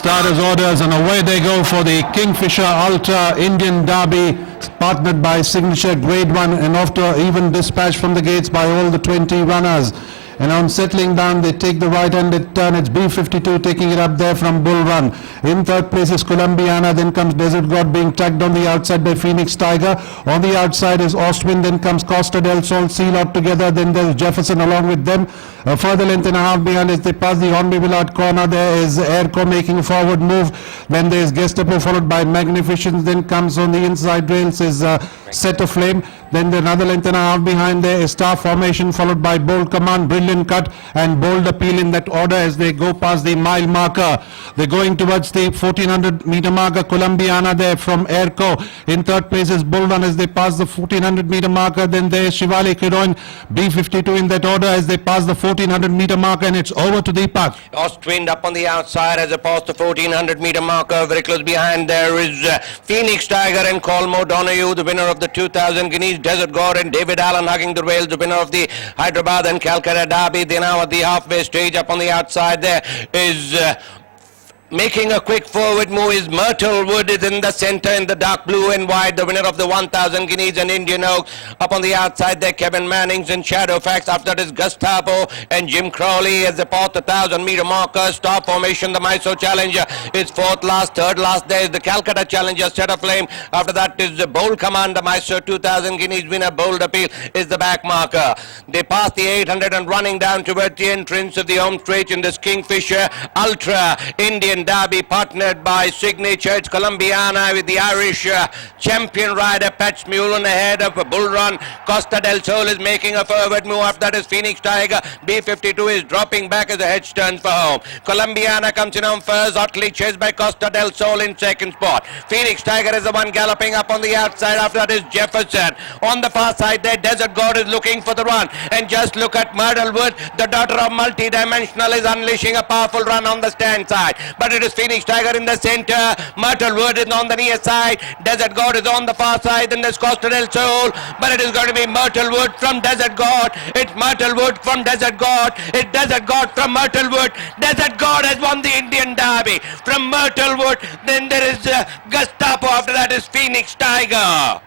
starters orders, and away they go for the Kingfisher Ultra Indian Derby, partnered by Signature Grade 1, and off to an even dispatch from the gates by all the 20 runners. And on settling down, they take the right-handed turn. It's B52 taking it up there from Bull Run. In third place is Columbiana. Then comes Desert God being tugged on the outside by Phoenix Tiger. On the outside is Ostwind. Then comes Costa del Sol, Seal out together. Then there's Jefferson along with them. A further length and a half behind as they pass the Hornby Willard corner. There is Airco making a forward move. Then there's Gestapo followed by Magnificence. Then comes on the inside rails is Set of Flame. Then another length and a half behind there is Star Formation followed by Bold Command, Brilliant Cut and Bold Appeal in that order as they go past the mile marker. They're going towards the 1400 meter marker. Columbiana there from Airco. In third place is Bull Run as they pass the 1400 meter marker. Then there's Shivalik Heroine, B52 in that order as they pass the 1400 meter marker, and it's over to Deepak. Ostwind up on the outside as opposed to 1400 meter marker. Very close behind there is Phoenix Tiger and Colmo Donahue, the winner of the 2000 Guineas. Desert God and David Allen hugging the rails, the winner of the Hyderabad and Calcutta Derby. They're now at the halfway stage. Up on the outside there is making a quick forward move is Myrtle Wood is in the center in the dark blue and white, the winner of the 1000 Guineas and Indian Oak. Up on the outside there, Kevin Mannings and Shadowfax. After that is Gustavo and Jim Crowley as they pass the 1000 meter marker. Star Formation, the Mysore Challenger, is fourth last. Third last there is the Calcutta Challenger, Set of Flame. After that is the Bold Command, the Mysore 2000 Guineas winner. Bold Appeal is the back marker. They pass the 800 and running down toward the entrance of the home straight in this Kingfisher Ultra Indian Derby, partnered by Signature. It's Columbiana with the Irish champion rider Pat Mullen ahead of Bull Run. Costa del Sol is making a forward move. After that is Phoenix Tiger. B52 is dropping back as the hedge turns for home. Columbiana comes in on first, hotly chased by Costa del Sol in second spot. Phoenix Tiger is the one galloping up on the outside. After that is Jefferson. On the far side there, Desert God is looking for the run. And just look at Myrtle Wood, the daughter of Multidimensional, is unleashing a powerful run on the stand side. But it is Phoenix Tiger in the center. Myrtle Wood is on the near side. Desert God is on the far side. Then there's Costa del Sol. But it is going to be Myrtle Wood from Desert God. It's Myrtle Wood from Desert God. It's Desert God from Myrtle Wood. Desert God has won the Indian Derby from Myrtle Wood. Then there is Gestapo. After that is Phoenix Tiger.